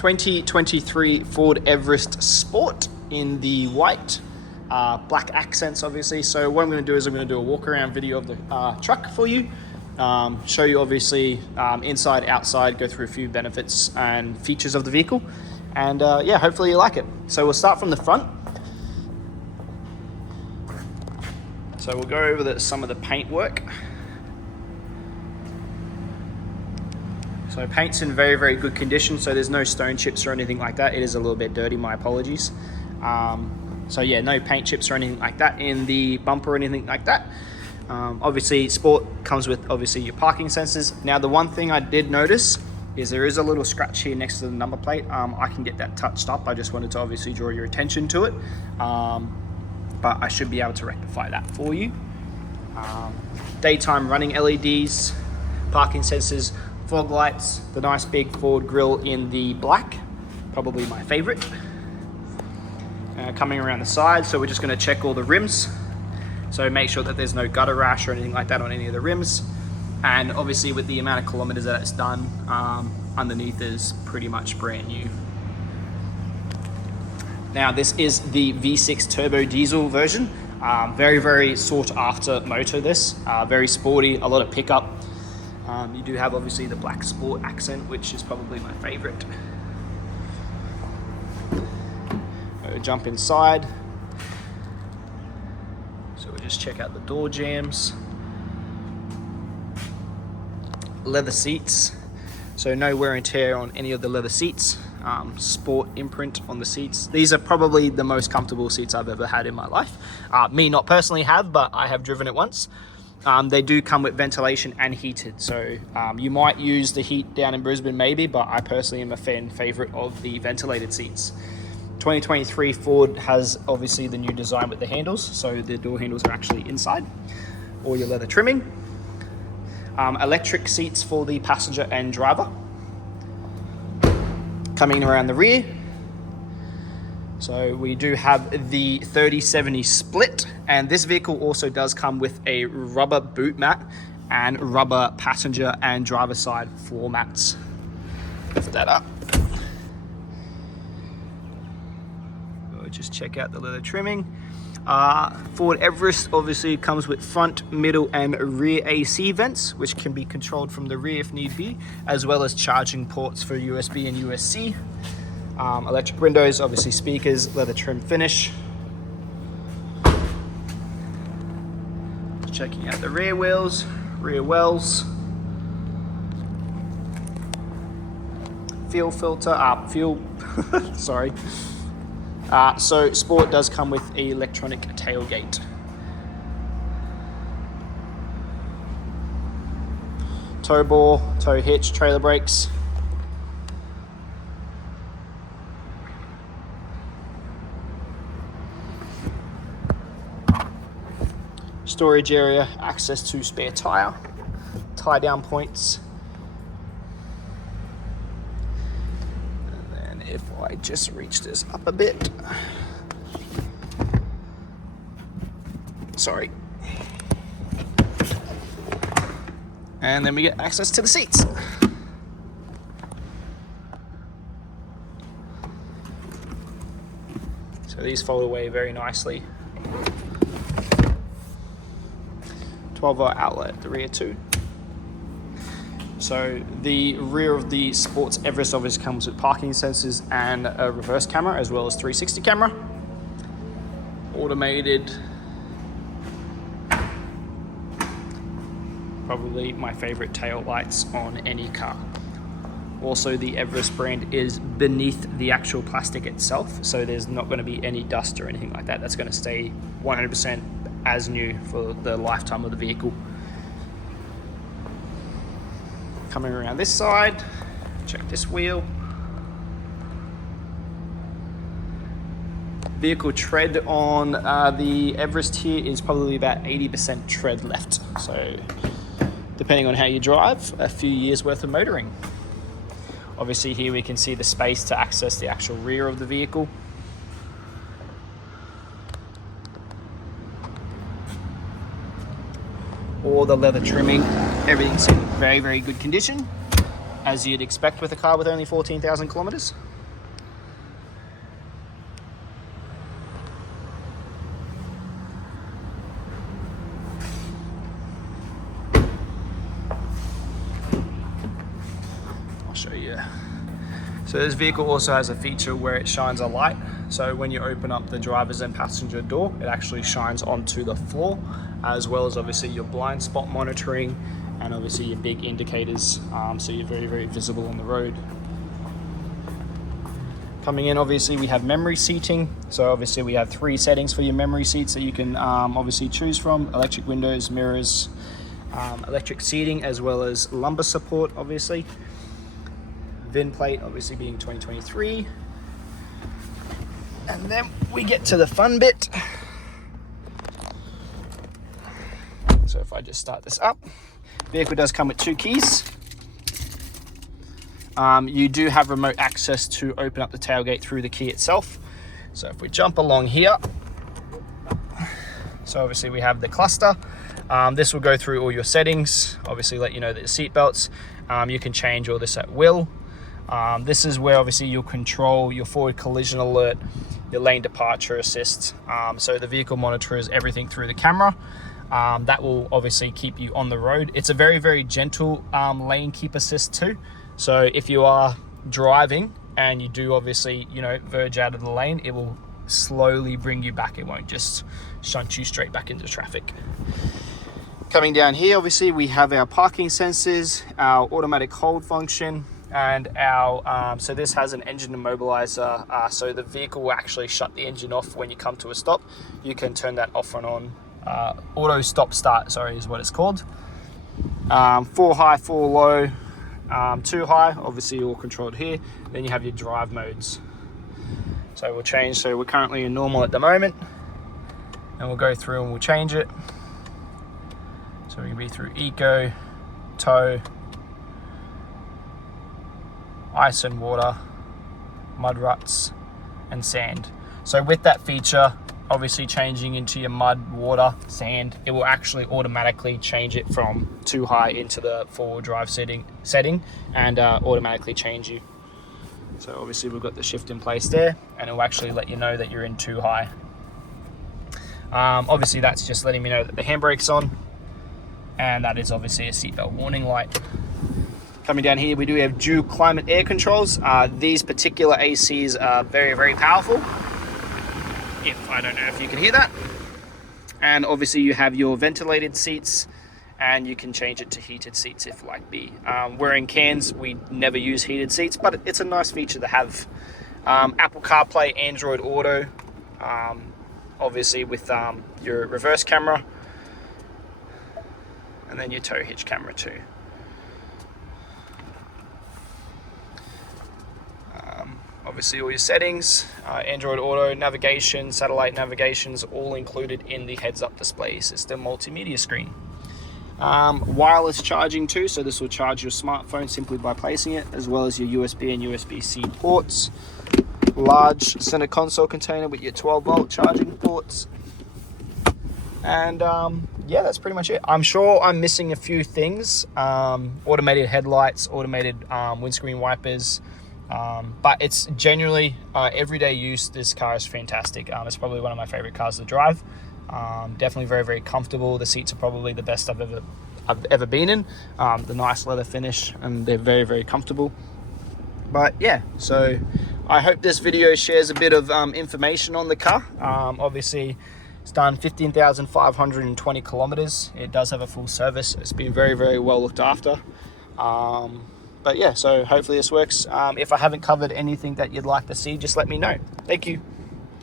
2023 Ford Everest Sport in the white, black accents obviously. So what I'm going to do is I'm going to do a walk around video of the truck for you, show you obviously inside, outside, go through a few benefits and features of the vehicle, and yeah, hopefully you like it. So we'll start from the front. So we'll go over some of the paint work. So paint's in very, very good condition, so there's no stone chips or anything like that. It is a little bit dirty, my apologies. So yeah, no paint chips or anything like that in the bumper or anything like that. Obviously, Sport comes with obviously your parking sensors. Now, the one thing I did notice is there is a little scratch here next to the number plate. I can get that touched up. I just wanted to obviously draw your attention to it. But I should be able to rectify that for you. Daytime running LEDs, parking sensors, fog lights, the nice big Ford grille in the black, probably my favorite. Coming around the side, so we're just going to check all the rims. So make sure that there's no gutter rash or anything like that on any of the rims. And obviously with the amount of kilometers that it's done, underneath is pretty much brand new. Now this is the V6 turbo diesel version. Very, very sought after motor this. Very sporty, a lot of pickup. You do have obviously the black Sport accent, which is probably my favorite. Jump inside. So we'll just check out the door jambs. Leather seats. So no wear and tear on any of the leather seats. Sport imprint on the seats. These are probably the most comfortable seats I've ever had in my life. Me not personally have, but I have driven it once. They do come with ventilation and heated, so you might use the heat down in Brisbane maybe, but I personally am a favorite of the ventilated seats. 2023 Ford has obviously the new design with the handles, so the door handles are actually inside. All your leather trimming. Electric seats for the passenger and driver. Coming around the rear. So we do have the 30/70 split, and this vehicle also does come with a rubber boot mat and rubber passenger and driver side floor mats. Lift that up. We'll just check out the leather trimming. Ford Everest obviously comes with front, middle and rear AC vents, which can be controlled from the rear if need be, as well as charging ports for USB and USB-C. Electric windows, obviously speakers, leather trim finish. Checking out the rear wheels, rear wells. Fuel filter, sorry. So Sport does come with an electronic tailgate. Tow ball, tow hitch, trailer brakes. Storage area, access to spare tire, tie down points. And then if I just reach this up a bit, sorry. And then we get access to the seats. So these fold away very nicely. 12-volt outlet at the rear too. So the rear of the Sports Everest obviously comes with parking sensors and a reverse camera, as well as 360 camera. Automated. Probably my favorite tail lights on any car. Also, the Everest brand is beneath the actual plastic itself, so there's not going to be any dust or anything like that. That's going to stay 100% as new for the lifetime of the vehicle. Coming around this side, check this wheel. Vehicle tread on the Everest here is probably about 80% tread left. So depending on how you drive, a few years worth of motoring. Obviously here we can see the space to access the actual rear of the vehicle. All the leather trimming, everything's in very, very good condition, as you'd expect with a car with only 14,000 kilometers. So this vehicle also has a feature where it shines a light. So when you open up the driver's and passenger door, it actually shines onto the floor, as well as obviously your blind spot monitoring and obviously your big indicators. So you're very, very visible on the road. Coming in, obviously we have memory seating. So obviously we have 3 settings for your memory seats that you can obviously choose from: electric windows, mirrors, electric seating, as well as lumbar support, obviously. VIN plate obviously being 2023. And then we get to the fun bit. So if I just start this up, vehicle does come with 2 keys. You do have remote access to open up the tailgate through the key itself. So if we jump along here, so obviously we have the cluster. This will go through all your settings, obviously let you know that the seat belts. You can change all this at will. This is where obviously you'll control your forward collision alert, your lane departure assist. So the vehicle monitors everything through the camera. That will obviously keep you on the road. It's a very, very gentle lane keep assist too. So if you are driving and you do obviously, verge out of the lane, it will slowly bring you back. It won't just shunt you straight back into traffic. Coming down here, obviously we have our parking sensors, our automatic hold function, and our so this has an engine immobilizer, so the vehicle will actually shut the engine off when you come to a stop. You can turn that off and on. Auto stop start, sorry, is what it's called. 4 high, 4 low, 2 high, obviously all controlled here. Then you have your drive modes. So we'll change, so we're currently in normal at the moment, and we'll go through and we'll change it. So we can be through eco, tow, ice and water, mud ruts, and sand. So with that feature, obviously changing into your mud, water, sand, it will actually automatically change it from 2 high into the 4-wheel drive setting and automatically change you. So obviously we've got the shift in place there, and it will actually let you know that you're in 2 high. Obviously that's just letting me know that the handbrake's on, and that is obviously a seatbelt warning light. Coming down here, we do have dual climate air controls. These particular ACs are very, very powerful. I don't know if you can hear that. And obviously you have your ventilated seats, and you can change it to heated seats if like be. We're in Cairns, we never use heated seats, but it's a nice feature to have. Apple CarPlay, Android Auto, obviously with your reverse camera, and then your tow hitch camera too. Obviously all your settings, Android Auto, navigation, satellite navigations, all included in the heads-up display system multimedia screen. Wireless charging too, so this will charge your smartphone simply by placing it, as well as your USB and USB-C ports. Large center console container with your 12-volt charging ports. And yeah, that's pretty much it. I'm sure I'm missing a few things. Automated headlights, automated windscreen wipers. But it's genuinely everyday use. This car is fantastic. It's probably one of my favorite cars to drive. Definitely very, very comfortable. The seats are probably the best I've ever been in. The nice leather finish, and they're very, very comfortable. But yeah, so I hope this video shares a bit of information on the car. Obviously it's done 15,520 kilometers. It does have a full service. It's been very, very well looked after. But yeah, so hopefully this works. If I haven't covered anything that you'd like to see, just let me know. Thank you.